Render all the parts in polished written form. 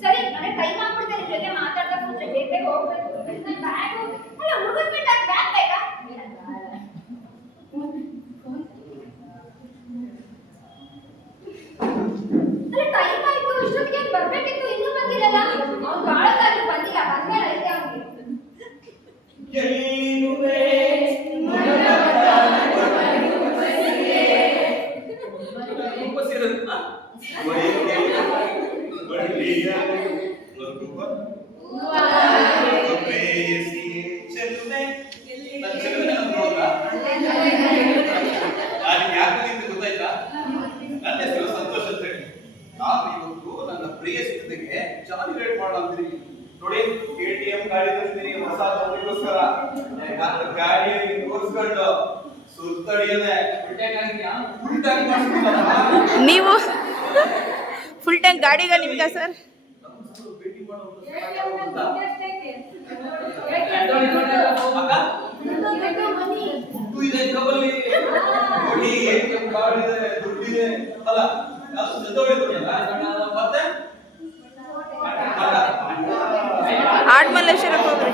ಸರಿ ನನಗೆ ಟೈಮ್ ಆಗ್ಬಿಡ್ತೇನೆ ಜೊತೆ ಮಾತಾಡ್ತಾ ಕೂತ್ರೆ ಬೇಗ ಹೋಗ್ಬೇಕು ನನ್ನ ಬ್ಯಾಗ್ ಅಲ್ಲ ಹುಡುಗನ್ ಬಿಟ್ಟು ಅದು ಬ್ಯಾಗ್ ಬೇಕಾ ಅಲ್ಲ ಟೈಮ್ ಆಯ್ತು ಇಷ್ಟೊತ್ತಿಗೆ ಬರ್ಬೇಕಿತ್ತು ಇನ್ನೂ ಬಂದಿರಲ್ಲ ಅವ್ನು ಬಾಳದಾಗಿ ಬಂದಿಲ್ಲ ಬಂದ್ಮೇಲೆ ಐತೆ ಅವನಿಗೆ ನೋಡಿ KTM ಗಾಡಿ ತಂದಿದ್ದೀನಿ ಹೊಸ ತಗೊಳ್ಳಿಗೋಸ್ಕರ ಗಾಡಿಯಲ್ಲಿ ತೋರಿಸ್ಕೊಂಡು ಸುತ್ತಡಿಯದೆ ಫುಲ್ ಟ್ಯಾಂಕ್ ಮಾಡಿಸ್ತೀನಪ್ಪ ನೀವು ಫುಲ್ ಟ್ಯಾಂಕ್ ಗಾಡಿಗ ನಿಮ್ಗ ಸರ್ ಭೇಟಿ ಮಾಡೋದು ಇದೆ ಕಬಲ್ಲಿ ನೋಡಿ ATM ಕಾರ್ಡ್ ಇದೆ ದುಡ್ಡಿದೆ ಅಲ್ಲ ಅದು ಜೊತೆಗೊಳ್ಳಿಲ್ಲ ಮತ್ತೆ ಆಡ್ಮಲ್ಲೇಶ್ವರಕ್ಕೆ ಹೋಗ್ರಿ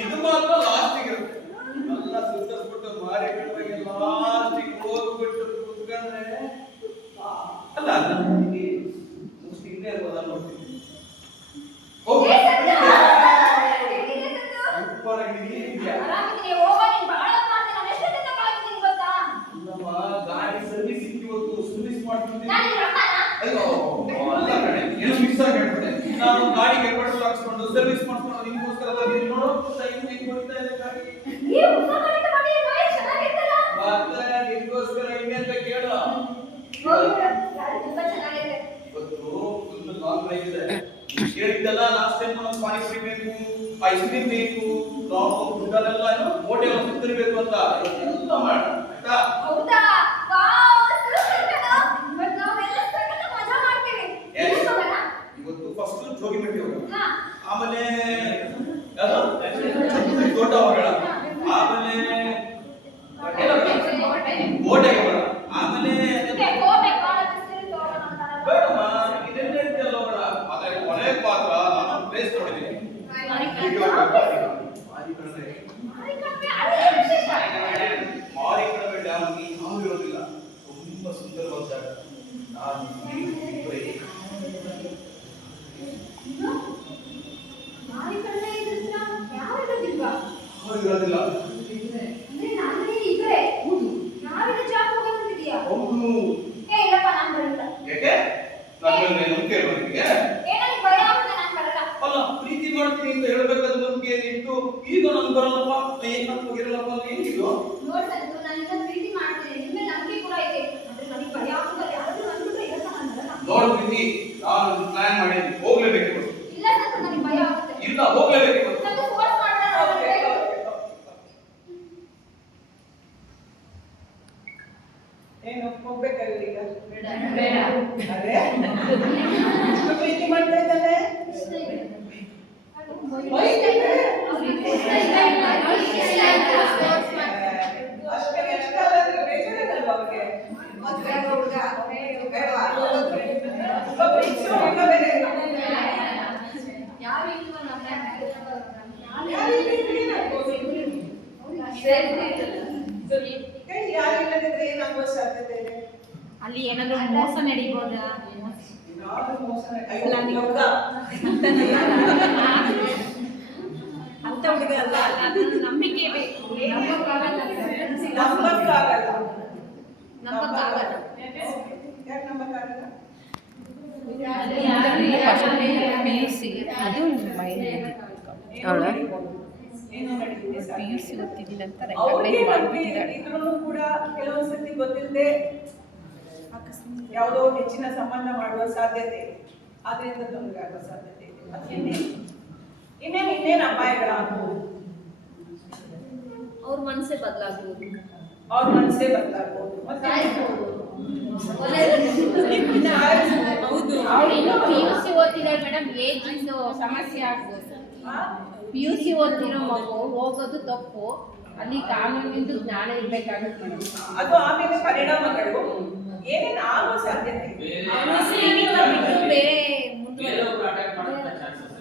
ಇದು ಮಾತ್ರ ಲಾಸ್ಟಿಗೆ ಎಲ್ಲ ಸುತ್ತಬಿಟ್ಟು ಮಾರಿಗಳಿಗೆ ಲಾಸ್ಟಿಗೆ ಹೋಗ್ಬಿಟ್ಟು ಕೂತ್ಕೊಂಡ್ರೆ ಅಲ್ಲ ಹಿಂದೆ ಇರ್ಬೋದ ನೋಡ್ತೀನಿ ಗಾಡಿ ಸರ್ವಿಸ್ ಇವತ್ತು ಸರ್ವಿಸ್ ಮಾಡ್ತಿದ್ದೀನಿ ನಾನು ಗಾಡಿಗೆ ಪೆಟ್ರೋಲ್ ಹಾಕ್ಸ್ಕೊಂಡು ಸರ್ವಿಸ್ ಮಾಡ್ಕೊಂಡು ನಿಮಗೋಸ್ಕರ ಬಂದಿದ್ದೀನಿ ನೋಡು ಟೈಮ್ ಹೆಂಗ್ ಹೊಡಿತಾ ಇದೆ ಗಾಡಿ ಮತ್ತೆ ನಿಮಗೋಸ್ಕರ ಇನ್ನೆಂತ ಕೇಳು ಇವತ್ತು ಫುಲ್ ಲಾಂಗ್ ಡ್ರೈವ್ ಇದೆ ಹೇಳಿದ್ದಲ್ಲ ಲಾಸ್ಟ್ ಟೈಮ್ ನಮಗೆ ಪಾನಿಪುರಿ ಬೇಕು ಐಸ್ ಕ್ರೀಮ್ ಬೇಕು ನಾವು ಫುಡ್ಡಲ್ಲೆಲ್ಲ ಏನು ಹೋಟೆಲ್ ಸುತ್ತರಿಬೇಕು ಅಂತ ಎಲ್ಲ ಮಾಡ ಆಯ್ತಾ ಹೌದಾ ವಾವ್ ಬಟ್ ನಾವೆಲ್ಲ ಸಕತ್ತ ಮಜಾ ಮಾಡ್ತೀವಿ ಇವತ್ತು ಫಸ್ಟ್ ಜೋಗಿಮಟ್ಟಿ ಹೋಗೋಣ ಹಾ ಆಮೇಲೆ ದೊಡ್ಡ ಹೋಗೋಣ ಆಮೇಲೆ ಕೋಟೆಗೆ ಹೋಗೋಣ ಆಮೇಲೆ ಬೇಡಮ್ಮ ಇದೆಲ್ಲ ಇರ್ತಲ್ಲ ಹೋಗೋಣ ಆದ್ರೆ ಕೊನೆ ಪಾತ್ರ ನಾನು ಪ್ಲೇಸ್ ನೋಡಿದ್ದೀನಿ ಮಾರಿಕಣಿವೆ ಡ್ಯಾಮ್ ನಾವು ಇರೋದಿಲ್ಲ ತುಂಬಾ ಸುಂದರವಾದ ಜಾಗ ನಾನು ಇರೋದಿಲ್ಲ ಹೌದು ಯಾಕೆ ನನ್ನ ನಂಬಿಕೆ ಇರೋದಿಗೆ ಅಲ್ಲ ಪ್ರೀತಿ ಮಾಡ್ತೀನಿ ಅಂತ ಹೇಳ್ಬೇಕಾದ್ರೆ ನಂಬಿಕೆ ಇತ್ತು ಈಗ ನಾನು ಬರಲ್ಲಪ್ಪ ಏನಂತ ಹೋಗಿರಲ್ಲಪ್ಪ ಅಂತ ಏನಿದು ನೋಡು ಪ್ರೀತಿ ನಾನು ಪ್ಲಾನ್ ಮಾಡಿದ್ದೀನಿ ಹೋಗ್ಲೇಬೇಕು ಇಲ್ಲ ಹೋಗ್ಲೇಬೇಕು ಏನು ಹೋಗ್ಬೇಕಲ್ಲ ಈಗ ಅದೇ ಪ್ರೀತಿ ಮಾಡ್ತಾ ಇದ್ದಾನೆ ಯಾರಿಲ್ಲದಿದ್ರೆ ಏನಾಗುವ ಸಾಧ್ಯತೆ ಇದೆ? ಅಲ್ಲಿ ಏನಾದ್ರು ಮೋಸ ನಡೀಬೋದಾ? ಯಾವ್ದು ಮೋಸ ಹುಡುಗ ಅಂತ ಹುಡುಗ ಅಲ್ಲ, ಅದು ನಂಬಿಕೆ ಬೇಕು. ನಂಬಕ್ಕಾಗಲ್ಲ. ಯಾಕೆ ನಂಬಕ್ಕಾಗಲ್ಲ? PUC ಅದು ಅವಳ PUC ಓದ್ತಿದ್ದ ನಂತರ ಅವ್ರಿಗೆ ಇದ್ರೂ ಕೂಡ ಕೆಲವೊಂದ್ಸತಿ ಗೊತ್ತಿಲ್ಲದೆ ಯಾವುದೋ ಹೆಚ್ಚಿನ ಸಂಬಂಧ ಮಾಡುವ ಸಾಧ್ಯತೆ ಇದೆ, ಆದ್ರಿಂದ ತೊಂದರೆ ಆಗುವ ಸಾಧ್ಯತೆ ಇದೆ. ಮತ್ತೆ ಇನ್ನೇನು ಅಪಾಯಗಳಾಗಬಹುದು? ಅವ್ರ ಮನಸ್ಸೇ ಬದಲಾಗಬಹುದು. ಮತ್ತೆ ಹೌದು, ಅವಳು PUC ಓದ್ತಿದ್ದಾಳೆ ಮೇಡಮ್, ಏಜ್ ಸಮಸ್ಯೆ ಆಗ್ಬೋದು. PUC ಓದ್ತಿರೋ ಮಗು ಹೋಗೋದು ತಪ್ಪು, ಅಲ್ಲಿ ಕಾನೂನಿಂದ ಜ್ಞಾನ ಇರ್ಬೇಕಾಗುತ್ತೆ ಮೇಡಮ್. ಅದು ಆಮೇಲೆ ಪರಿಣಾಮಗಳು ಏನೇನು ಆಗೋ ಸಾಧ್ಯತೆ ಇದೆ.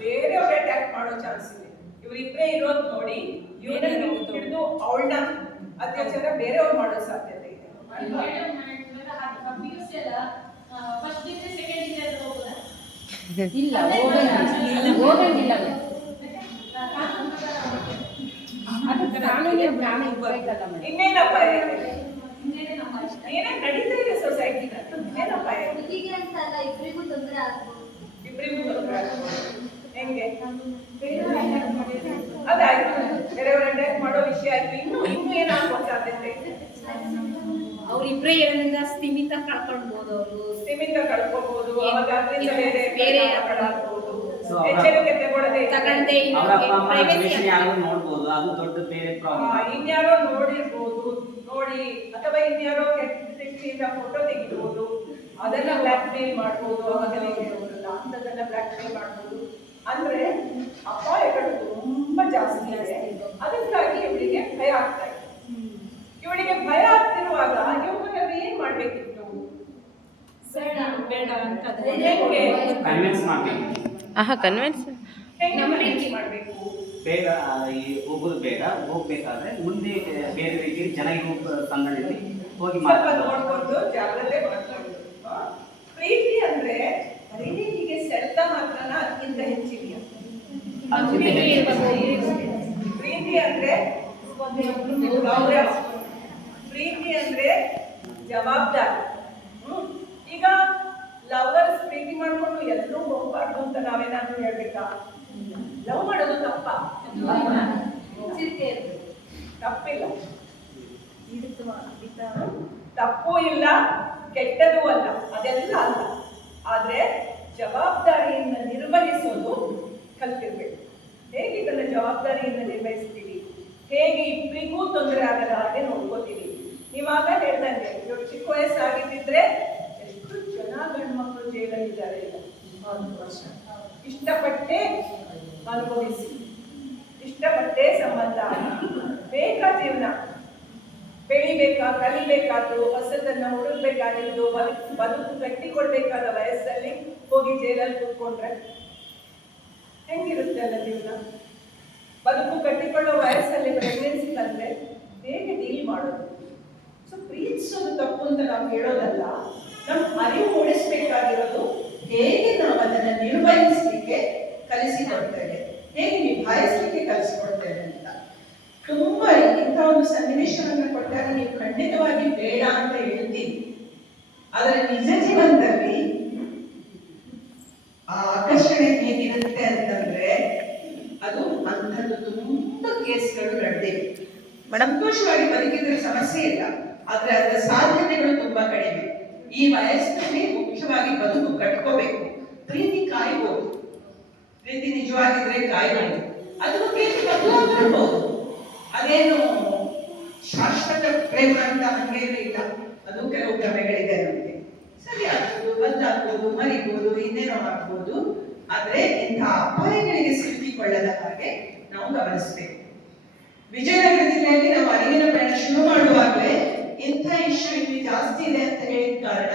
ಬೇರೆಯವ್ರು ಅಟ್ಯಾಕ್ ಮಾಡೋ ಚಾನ್ಸ್ ಇದೆ. ಇವರಿಬ್ಬರೇ ಇರೋದು ನೋಡಿ ಇವರನ್ನು ಹಿಡಿದು ಅವಳನ್ನ ಅತ್ಯಾಚಾರ ಬೇರೆಯವ್ರು ಮಾಡೋ ಸಾಧ್ಯತೆ ಇದೆ. ಇಲ್ಲ, ಹೋಗಂಗಿಲ್ಲ. ಅದು ಕಾನೂನಿನ ಜ್ಞಾನ ಇರ್ಬೇಕಲ್ಲ ಮೇಡಮ್. ಇನ್ನೇನು ಅಪಾಯ ಇದೆ? ಏನೇನು ನಡೀತಾ ಇದೆ ಸೊಸೈಟಿನಲ್ಲಿ? ಇನ್ನೇನು ಅಪಾಯ ಇದೆ? ಇಬ್ಬರಿಗೂ ತೊಂದರೆ ಆಗ್ಬೋದು. ಹೆಂಗೆ? ಅದಾಯ್ತು, ಬೇರೆಯವ್ರ ಅಟ್ಯಾಕ್ ಮಾಡೋ ವಿಷಯ ಆಯ್ತು. ಇನ್ನು ಏನಾಗುವ ಸಾಧ್ಯತೆ ಇದೆ? ಅವ್ರಿಬ್ರೇ ಇರೋದ್ರಿಂದ ಸ್ಥಿಮಿತ ಕಳ್ಕೊಳ್ಬೋದು. ಕಳ್ಕೊಬಹುದು. ಅವಾಗ ಅದರಿಂದ ಬೇರೆ ಆಗ್ಬೋದು. So, ಎಚ್ಚರಿಕೆ ತಗೊಳ್ಳದೆ ತಗೊಂಡೆ ನೋಡ್ಬೋದು, ಅದು ದೊಡ್ಡ ಬೇರೆ ಪ್ರಾಬ್ಲಮ್. ಇನ್ಯಾರೋ ನೋಡಿರ್ಬೋದು, ನೋಡಿ ಅಥವಾ ಇನ್ಯಾರೋ ಕೆಟ್ಟ ದೃಷ್ಟಿಯಿಂದ ಫೋಟೋ ತೆಗಿಬಹುದು, ಅದನ್ನ ಬ್ಲಾಕ್ ಮೇಲ್ ಮಾಡ್ಬೋದು. ಅವಾಗಲೇ ಇರೋದಿಲ್ಲ ಅಂತದನ್ನ ಬ್ಲಾಕ್ ಮೇಲ್ ಮಾಡ್ಬೋದು. ಅಂದ್ರೆ ಅಪಾಯಗಳು ತುಂಬಾ ಜಾಸ್ತಿ ಇದೆ. ಅದಕ್ಕಾಗಿ ಇವಳಿಗೆ ಭಯ ಆಗ್ತಾ ಇದೆ. ಇವಳಿಗೆ ಭಯ ಆಗ್ತಿರುವಾಗ ಇವ್ರಿಗೆ ಏನ್ ಮಾಡ್ಬೇಕಿತ್ತು? ಬೇಡ ಅಂತ ಕನ್ವಿನ್ಸ್ ಮಾಡ್ಬೇಕು. ಕನ್ವಿನ್ಸ್ ಮಾಡ್ಬೇಕು. ಬೇಗ ಹೋಗೋದು ಬೇಡ, ಹೋಗ್ಬೇಕಾದ್ರೆ ಮುಂದೆ ಬೇರೆ ರೀತಿ ಜನ ಇರೋ ಸಂದರ್ಭದಲ್ಲಿ ಹೋಗಿ ಸ್ವಲ್ಪ ನೋಡ್ಕೊಂಡು ಜಾಗ್ರತೆ ಮಾಡ್ಕೊಂಡು. ಪ್ರೀತಿ ಅಂದ್ರೆ ಹೀಗೆ ಸೆಳೆತ ಮಾತ್ರನ ಅದಕ್ಕಿಂತ ಹೆಚ್ಚಿದೆಯಾ? ಪ್ರೀತಿ ಅಂದ್ರೆ ಗೌರವ, ಪ್ರೀತಿ ಅಂದ್ರೆ ಜವಾಬ್ದಾರಿ. ಈಗ ಲವರ್ಸ್ ಪ್ರೀತಿ ಮಾಡ್ಕೊಂಡು ಎಲ್ಲರೂ ಹೋಗ್ಬಾರ್ದು ಅಂತ ನಾವೇನಾದ್ರೂ ಹೇಳ್ಬೇಕಾ? ಲವ್ ಮಾಡೋದು ತಪ್ಪಿಲ್ಲ, ತಪ್ಪು ಇಲ್ಲ, ಕೆಟ್ಟದೂ ಅಲ್ಲ, ಅದೆಲ್ಲ ಅಲ್ಲ. ಆದ್ರೆ ಜವಾಬ್ದಾರಿಯನ್ನು ನಿರ್ವಹಿಸೋದು ಕಲ್ತಿರ್ಬೇಕು. ಹೇಗೆ ಇದನ್ನ ಜವಾಬ್ದಾರಿಯಿಂದ ನಿರ್ವಹಿಸ್ತೀವಿ, ಹೇಗೆ ಇಬ್ಬರಿಗೂ ತೊಂದರೆ ಆಗದ ಹಾಗೆ ನೋಡ್ಕೋತೀವಿ. ನೀವಾಗ ಹೇಳ್ದಂಗೆ ಇವಾಗ ಚಿಕ್ಕ ವಯಸ್ಸಾಗಿದ್ದಿದ್ರೆ ಎಷ್ಟು ಜನ ಗಂಡು ಮಕ್ಕಳು ಜೈಲಲ್ಲಿದ್ದಾರೆ. 4 ವರ್ಷ ಇಷ್ಟಪಟ್ಟೆ ಅನುಭವಿಸಿ, ಇಷ್ಟಪಟ್ಟೆ ಸಂಬಂಧ, ಬೇಕಾ ಜೀವನ ಬೆಳಿಬೇಕಾ, ಕಲಿಬೇಕಾದ್ರು, ಹೊಸದನ್ನ ಹುಡುಕ್ಬೇಕಾಗಿದ್ದು, ಬದುಕು ಕಟ್ಟಿಕೊಡ್ಬೇಕಾದ ವಯಸ್ಸಲ್ಲಿ ಹೋಗಿ ಜೈಲಲ್ಲಿ ಕೂತ್ಕೊಂಡ್ರೆ ಹೆಂಗಿರುತ್ತೆ ಅಲ್ಲ ಜೀವನ? ಬದುಕು ಕಟ್ಟಿಕೊಳ್ಳೋ ವಯಸ್ಸಲ್ಲಿ ಪ್ರೆಗ್ನೆನ್ಸಿ ತಂದ್ರೆ ಹೇಗೆ ಡೀಲ್ ಮಾಡೋದು? ಸೊ ಪ್ರೀತಿಸೋದು ತಪ್ಪು ಅಂತ ನಾವು ಹೇಳೋದಲ್ಲ, ನಮ್ಮ ಅರಿವು ಮೂಡಿಸ್ಬೇಕಾಗಿರೋದು ಹೇಗೆ ನಾವು ಅದನ್ನ ನಿರ್ವಹಿಸಲಿಕ್ಕೆ ಕಲಿಸಿಕೊಡ್ತೇವೆ, ಹೇಗೆ ನಿಭಾಯಿಸಲಿಕ್ಕೆ ಕಲಿಸಿಕೊಡ್ತೇವೆ ಅಂತ. ತುಂಬಾ ಇಂಥ ಒಂದು ಸನ್ನಿವೇಶವನ್ನು ಕೊಟ್ಟಾಗ ನೀವು ಖಂಡಿತವಾಗಿ ಬೇಡ ಅಂತ ಹೇಳ್ತೀವಿ. ಆದರೆ ನಿಜ ಜೀವನದಲ್ಲಿ ಆ ಆಕರ್ಷಣೆ ಹೇಗಿರುತ್ತೆ ಅಂತಂದ್ರೆ ಅದು ಅಂಥದ್ದು ತುಂಬಾ ಕೇಸ್ಗಳು ನಡೆದಿವೆ. ಸಂತೋಷವಾಗಿ ಬದುಕಿದ್ರೆ ಸಮಸ್ಯೆ ಇಲ್ಲ, ಆದ್ರೆ ಅದರ ಸಾಧ್ಯತೆಗಳು ತುಂಬಾ ಕಡಿಮೆ. ಈ ವಯಸ್ಸಿನಲ್ಲಿ ಮುಖ್ಯವಾಗಿ ಬದುಕು ಕಟ್ಕೋಬೇಕು. ಪ್ರೀತಿ ಕಾಯ್ಬೋದು, ಪ್ರೀತಿ ನಿಜವಾಗಿದ್ರೆ ಕಾಯ್ಬೋದು, ಅದು ಪ್ರೀತಿ ಬದಲಾಗಿರ್ಬೋದು. ಅದೇನು ಶಾಶ್ವತ ಪ್ರೇಮ ಅಂತ ಹಂಗೇನು ಇಲ್ಲ, ಅದು ಕೆಲವು ಕ್ರಮಗಳಿದೆ ನಮಗೆ. ಸರಿ ಆಗ್ಬೋದು, ಬದಲಾಗ್ಬೋದು, ಮರಿಬೋದು, ಇನ್ನೇನೋ ಆಗ್ಬೋದು. ಆದ್ರೆ ಇಂಥ ಅಪಾಯಗಳಿಗೆ ಸಿಲುಕಿಕೊಳ್ಳದ ಹಾಗೆ ನಾವು ಗಮನಿಸಬೇಕು. ವಿಜಯನಗರ ಜಿಲ್ಲೆಯಲ್ಲಿ ನಾವು ಅರಿವಿನ ಪ್ರಯಾಣ ಶುರು ಮಾಡುವಾಗಲೇ ಇಂಥ ಇಶ್ಯೂ ಇಲ್ಲಿ ಜಾಸ್ತಿ ಇದೆ ಅಂತ ಹೇಳಿದ ಕಾರಣ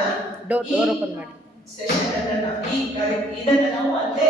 ಡೋರ್ ಓಪನ್ ಮಾಡಿ ಸೆಷನ್ ಅನ್ನ ಇದನ್ನ ನಾವು ಅಲ್ಲೇ